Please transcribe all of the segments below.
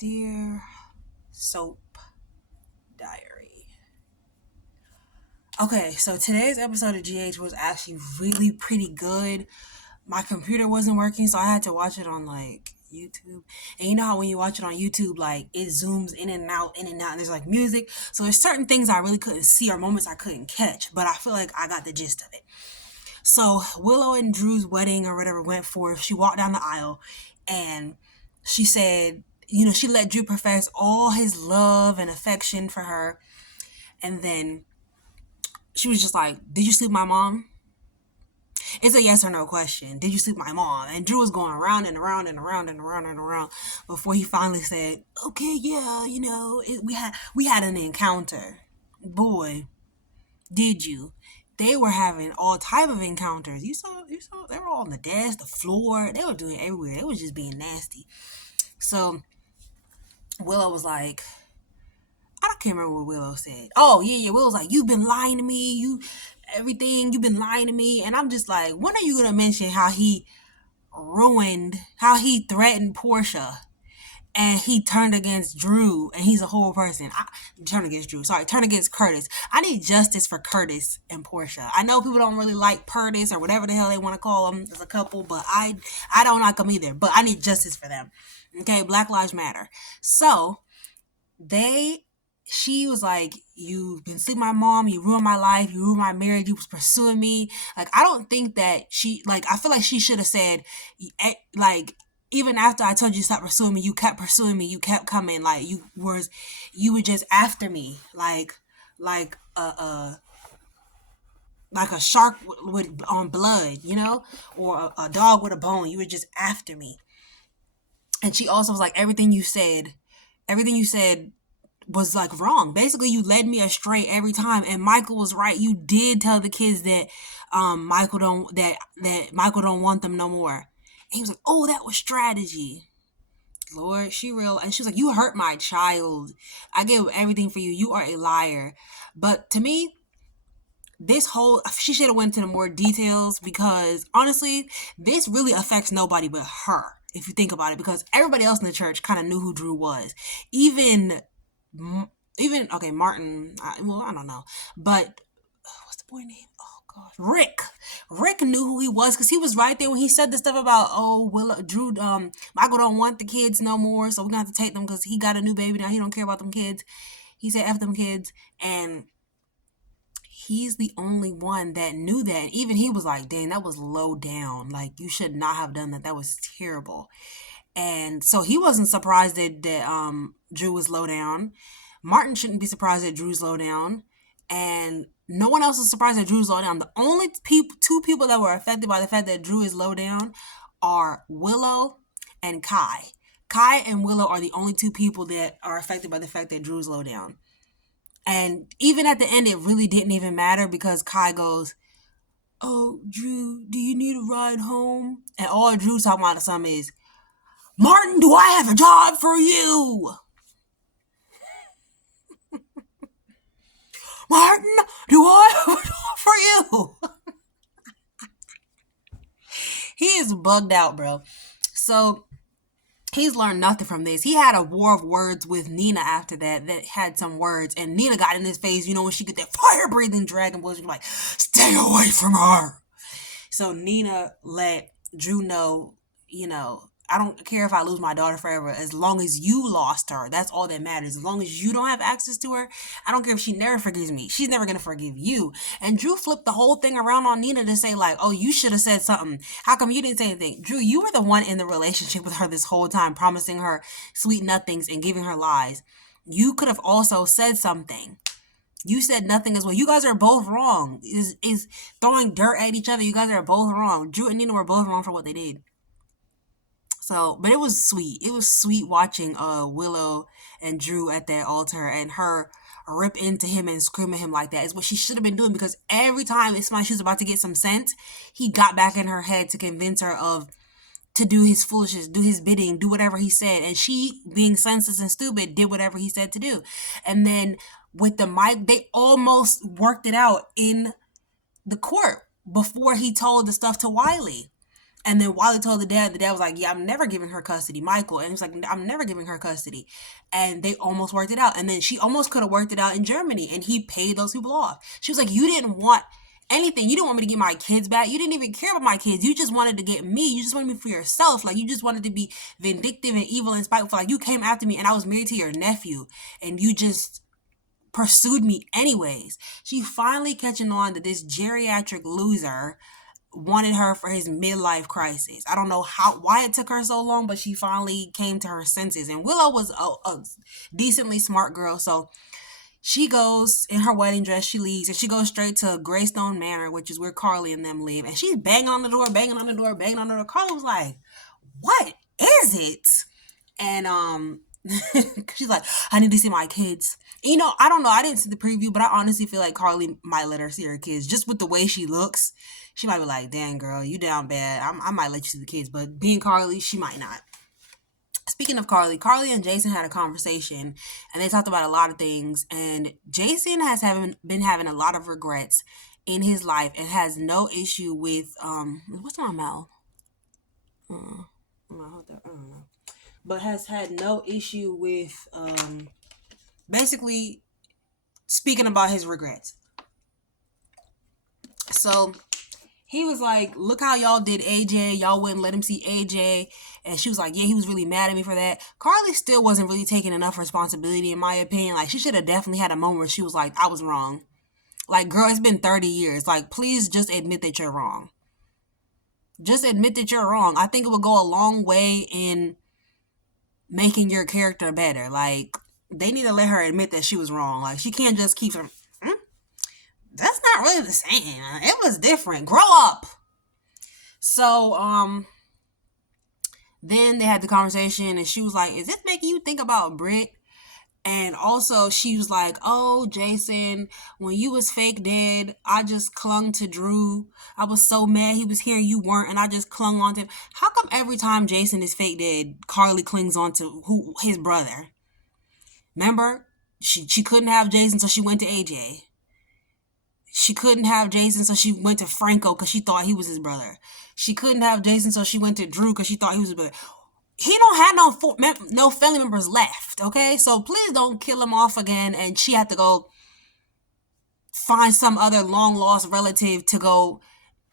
Dear Soap Diary. Okay, so today's episode of GH was actually really pretty good. My computer wasn't working, so I had to watch it on like YouTube. And you know how when you watch it on YouTube, like it zooms in and out, and there's like music. So there's certain things I really couldn't see or moments I couldn't catch, but I feel like I got the gist of it. So Willow and Drew's wedding or whatever went forth. She walked down the aisle and she said, she let Drew profess all his love and affection for her. And then she was just like, "Did you sleep with my mom?" It's a yes or no question. Did you sleep with my mom? And Drew was going around and around and around and around and around before he finally said, "Okay, yeah, we had an encounter." Boy, did you? They were having all type of encounters. You saw they were all on the desk, the floor. They were doing it everywhere. They was just being nasty. So Willow was like, I can't remember what Willow said. Oh yeah. Willow's like, "You've been lying to me. You've been lying to me." And I'm just like, when are you gonna mention how he threatened Portia? And he turned against Drew, and he's a whole person. Turned against Drew. Sorry, turned against Curtis. I need justice for Curtis and Portia. I know people don't really like Curtis or whatever the hell they want to call them as a couple, but I don't like them either. But I need justice for them. Okay, Black Lives Matter. So they she was like, "You've been sleeping with my mom, you ruined my life, you ruined my marriage, you was pursuing me." Like, I don't think that I feel like she should have said, like, even after I told you to stop pursuing me, you kept pursuing me, you kept coming, like, you were just after me, like like a shark with on blood, or a dog with a bone. You were just after me. And she also was like, everything you said was like wrong. Basically, you led me astray every time. And Michael was right. You did tell the kids that Michael don't want them no more. And he was like, "Oh, that was strategy." Lord, she real. And she was like, "You hurt my child. I gave everything for you. You are a liar." But to me, she should have went into the more details, because honestly, this really affects nobody but her, if you think about it, because everybody else in the church kind of knew who Drew was. Even okay, Martin. I don't know, but what's the boy name? Oh gosh, Rick. Rick knew who he was, because he was right there when he said the stuff about, "Oh, Drew, Michael don't want the kids no more, so we're gonna have to take them because he got a new baby now. He don't care about them kids." He said, "F them kids," and he's the only one that knew that. And even he was like, "Dang, that was low down. Like, you should not have done that. That was terrible." And so he wasn't surprised that Drew was low down. Martin shouldn't be surprised that Drew's low down. And no one else is surprised that Drew's low down. The only two people that were affected by the fact that Drew is low down are Willow and Kai. Kai and Willow are the only two people that are affected by the fact that Drew's low down. And even at the end, it really didn't even matter, because Kai goes, "Oh, Drew, do you need a ride home?" And all Drew's talking about to some is, "Martin, do I have a job for you? Martin, do I have a job for you?" He is bugged out, bro. So he's learned nothing from this. He had a war of words with Nina after that had some words, and Nina got in his face, when she get that fire-breathing dragon voice, like, "Stay away from her." So Nina let Drew know, "I don't care if I lose my daughter forever, as long as you lost her. That's all that matters. As long as you don't have access to her, I don't care if she never forgives me. She's never going to forgive you." And Drew flipped the whole thing around on Nina to say, like, "Oh, you should have said something. How come you didn't say anything?" Drew, you were the one in the relationship with her this whole time, promising her sweet nothings and giving her lies. You could have also said something. You said nothing as well. You guys are both wrong. Is throwing dirt at each other. You guys are both wrong. Drew and Nina were both wrong for what they did. So, but it was sweet. It was sweet watching Willow and Drew at that altar, and her rip into him and scream at him like that is what she should have been doing, because every time it's like she was about to get some sense, he got back in her head to convince her to do his foolishness, do his bidding, do whatever he said. And she, being senseless and stupid, did whatever he said to do. And then with the mic, they almost worked it out in the court before he told the stuff to Wiley. And then Wally told the dad was like, yeah, I'm never giving her custody, Michael. And he's like, I'm never giving her custody. And they almost worked it out. And then she almost could have worked it out in Germany. And he paid those people off. She was like, you didn't want anything. You didn't want me to get my kids back. You didn't even care about my kids. You just wanted to get me. You just wanted me for yourself. Like, you just wanted to be vindictive and evil and spiteful. Like, you came after me and I was married to your nephew. And you just pursued me anyways. She finally catching on that this geriatric loser wanted her for his midlife crisis. I don't know why it took her so long, but she finally came to her senses. And Willow was a decently smart girl, so she goes in her wedding dress, she leaves, and she goes straight to Greystone Manor, which is where Carly and them live. And she's banging on the door, banging on the door, banging on the door. Carly was like, "What is it?" And she's like, "I need to see my kids." You know, I don't know. I didn't see the preview, but I honestly feel like Carly might let her see her kids just with the way she looks. She might be like, "Damn, girl, you down bad. I might let you see the kids," but being Carly, she might not. Speaking of Carly and Jason had a conversation, and they talked about a lot of things. And Jason has been having a lot of regrets in his life, and has no issue with what's my mouth? I don't know, but has had no issue with basically speaking about his regrets. So he was like, look how y'all did AJ. Y'all wouldn't let him see AJ. And she was like, yeah, he was really mad at me for that. Carly still wasn't really taking enough responsibility, in my opinion. Like, she should have definitely had a moment where she was like, I was wrong. Like, girl, it's been 30 years. Like, please just admit that you're wrong. Just admit that you're wrong. I think it would go a long way in making your character better. Like, they need to let her admit that she was wrong. Like, she can't just keep that's not really the same. It was different. Grow up. So, then they had the conversation, and she was like, is this making you think about Britt? And also she was like, oh, Jason, when you was fake dead, I just clung to Drew. I was so mad he was here and you weren't, and I just clung on to him. How come every time Jason is fake dead, Carly clings on to his brother? Remember? She couldn't have Jason, so she went to AJ. She couldn't have Jason, so she went to Franco because she thought he was his brother. She couldn't have Jason, so she went to Drew because she thought he was his brother. He don't have no family members left, okay? So please don't kill him off again, and she had to go find some other long-lost relative to go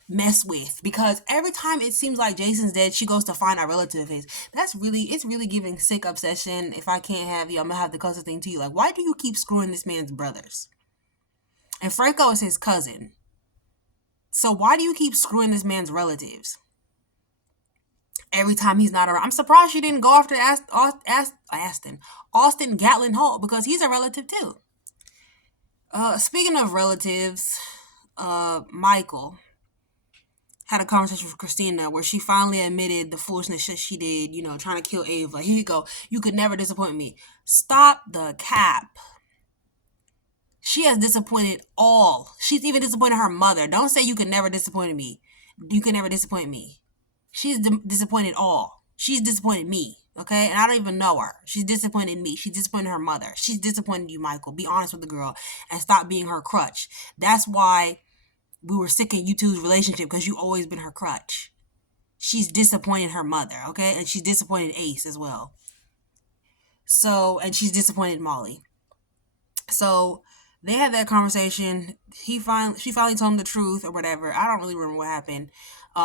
mess with. Because every time it seems like Jason's dead, she goes to find a relative of his. It's really giving sick obsession. If I can't have you, I'm gonna have the closest thing to you. Like, why do you keep screwing this man's brothers? And Franco is his cousin. So why do you keep screwing this man's relatives? Every time he's not around. I'm surprised she didn't go after Austin Gatlin Hall, because he's a relative too. Speaking of relatives, Michael had a conversation with Christina where she finally admitted the foolishness that she did, trying to kill Ava. Like, here you go. You could never disappoint me. Stop the cap. She has disappointed all. She's even disappointed her mother. Don't say you could never disappoint me. You can never disappoint me. She's disappointed all. She's disappointed me, okay? And I don't even know her. She's disappointed me. She's disappointed her mother. She's disappointed you, Michael. Be honest with the girl and stop being her crutch. That's why we were sick in you two's relationship, because you always been her crutch. She's disappointed her mother, okay? And she's disappointed Ace as well. So, and she's disappointed Molly. So they had that conversation. She finally told him the truth or whatever. I don't really remember what happened.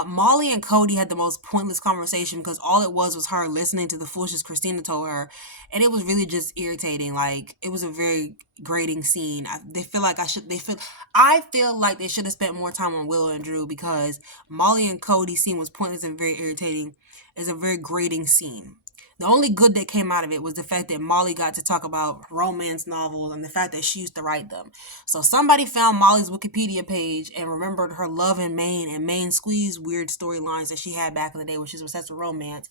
Molly and Cody had the most pointless conversation, because all it was her listening to the foolishness Christina told her, and it was really just irritating. Like, it was a very grating scene. I feel like they should have spent more time on Willow and Drew, because Molly and Cody's scene was pointless and very irritating. It's a very grating scene. The only good that came out of it was the fact that Molly got to talk about romance novels and the fact that she used to write them. So somebody found Molly's Wikipedia page and remembered her love in Maine and Maine Squeeze weird storylines that she had back in the day when she was obsessed with romance.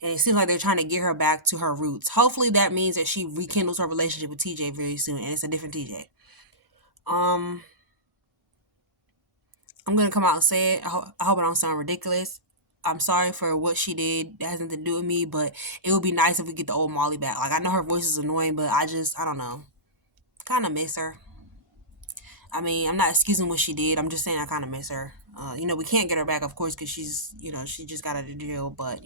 And it seems like they're trying to get her back to her roots. Hopefully that means that she rekindles her relationship with TJ very soon, and it's a different TJ. I'm going to come out and say it. I hope I don't sound ridiculous. I'm sorry for what she did. That has nothing to do with me, but it would be nice if we get the old Molly back. Like, I know her voice is annoying, but I don't know. Kind of miss her. I mean, I'm not excusing what she did. I'm just saying I kind of miss her. We can't get her back, of course, because she just got out of jail. But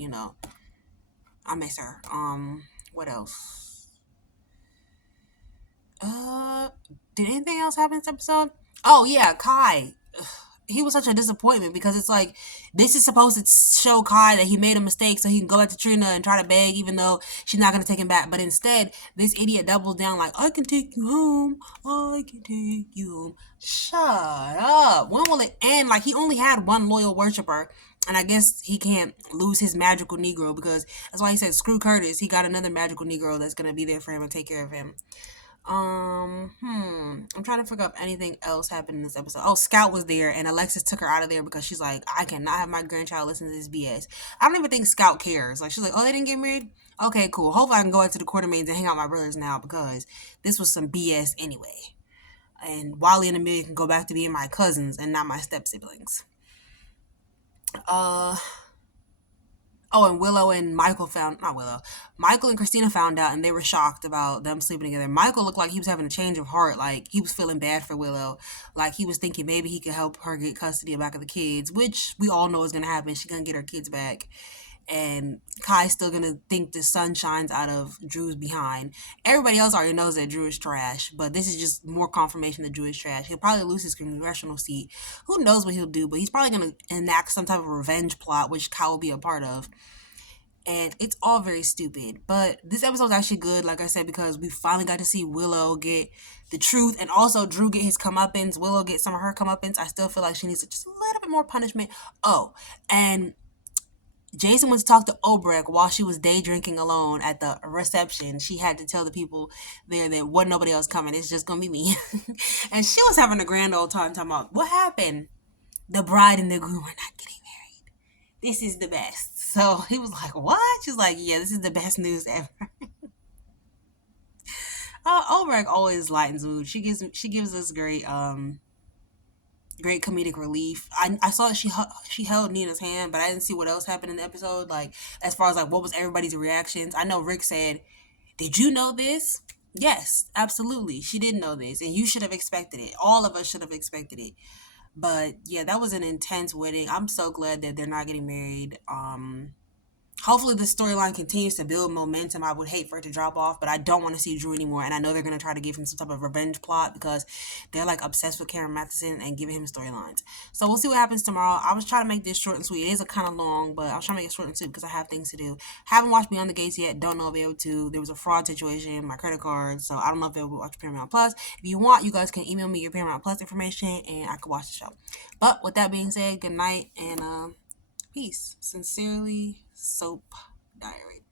I miss her. What else? Uh, did anything else happen in this episode? Oh yeah, Kai. He was such a disappointment because it's like this is supposed to show Kai that he made a mistake so he can go back to Trina and try to beg even though she's not gonna take him back. But instead, this idiot doubles down like I can take you home, I can take you home. Shut up. When will it end? Like he only had one loyal worshiper. And I guess he can't lose his magical Negro because that's why he said screw Curtis. He got another magical Negro that's gonna be there for him and take care of him. I'm trying to figure out if anything else happened in this episode. Oh, Scout was there, and Alexis took her out of there because she's like, I cannot have my grandchild listen to this BS. I don't even think Scout cares. Like, she's like, oh, they didn't get married? Okay, cool. Hopefully I can go out to the Quartermains and hang out with my brothers now because this was some BS anyway. And Wally and Amelia can go back to being my cousins and not my step siblings. Uh, Oh, and Willow and Michael found not Willow. Michael and Christina found out, and they were shocked about them sleeping together. Michael looked like he was having a change of heart, like he was feeling bad for Willow, like he was thinking maybe he could help her get custody back of the kids, which we all know is gonna happen. She's gonna get her kids back, and Kai's still gonna think the sun shines out of Drew's behind. Everybody else already knows that Drew is trash, but this is just more confirmation that Drew is trash. He'll probably lose his congressional seat. Who knows what he'll do? But he's probably gonna enact some type of revenge plot, which Kai will be a part of, and it's all very stupid. But this episode's actually good, like I said, because we finally got to see Willow get the truth, and also Drew get his comeuppance. Willow get some of her comeuppance. I still feel like she needs just a little bit more punishment. Oh, and Jason went to talk to Obrecht while she was day drinking alone at the reception. She had to tell the people there that wasn't nobody else coming. It's just gonna be me. And she was having a grand old time talking about what happened. The bride and the groom are not getting married. This is the best. So he was like, what? She's like, yeah, this is the best news ever. Ulrich always lightens mood. She gives us great comedic relief. I saw that she held Nina's hand, but I didn't see what else happened in the episode. Like as far as like what was everybody's reactions. I know Rick said, "Did you know this?" Yes, absolutely. She did know this, and you should have expected it. All of us should have expected it. But yeah, that was an intense wedding. I'm so glad that they're not getting married. Hopefully the storyline continues to build momentum. I would hate for it to drop off, but I don't want to see Drew anymore. And I know they're going to try to give him some type of revenge plot because they're like obsessed with Karen Matheson and giving him storylines. So we'll see what happens tomorrow. I was trying to make this short and sweet. It is a kind of long, but I was trying to make it short and sweet because I have things to do. Haven't watched Beyond the Gates yet. Don't know if I'll be able to. There was a fraud situation, my credit card. So I don't know if I'll watch Paramount Plus. If you want, you guys can email me your Paramount Plus information and I could watch the show. But with that being said, good night and peace. Sincerely, Soap Diary.